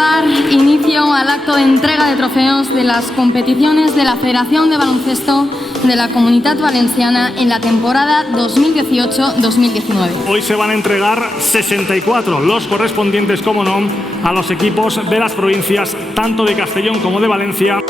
a dar inicio al acto de entrega de trofeos de las competiciones de la Federación de Baloncesto de la Comunitat Valenciana en la temporada 2018-2019. Hoy se van a entregar 64, los correspondientes, como no, a los equipos de las provincias tanto de Castellón como de Valencia.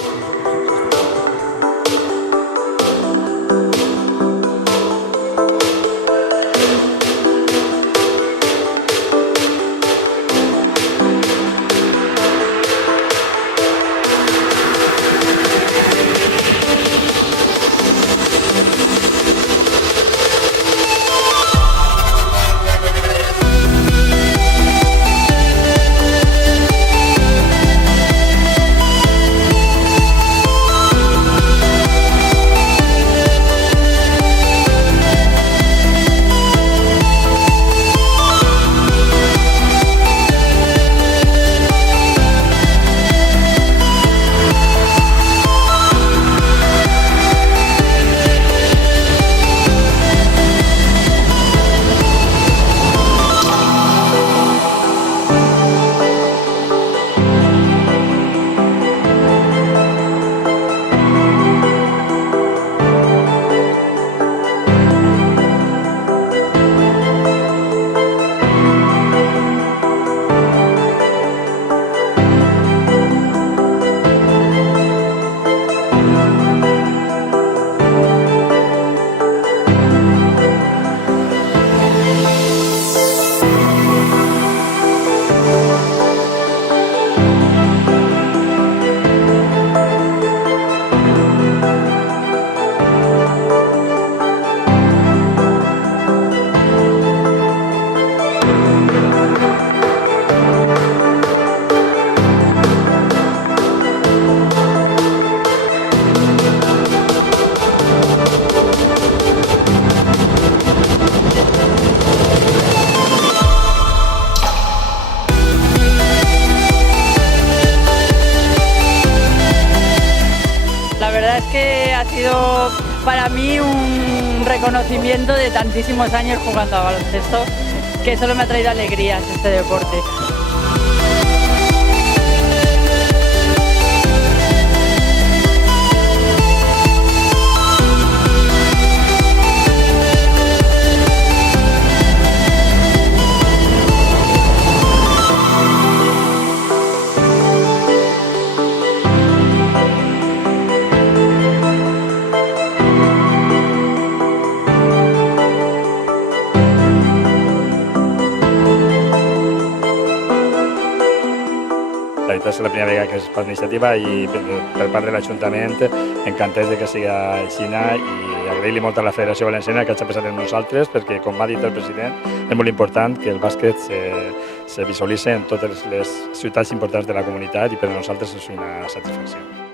La verdad es que ha sido para mí un reconocimiento de tantísimos años jugando a baloncesto, que solo me ha traído alegrías este deporte. La veritat és la primera vegada que es fa iniciativa i per part de l'Ajuntament encantats de que sigui així i agrair-li molt a la Federació Valenciana que hagi passat amb nosaltres perquè, com ha dit el president, és molt important que el bàsquet se visualitzi en totes les ciutats importants de la comunitat i per a nosaltres és una satisfacció.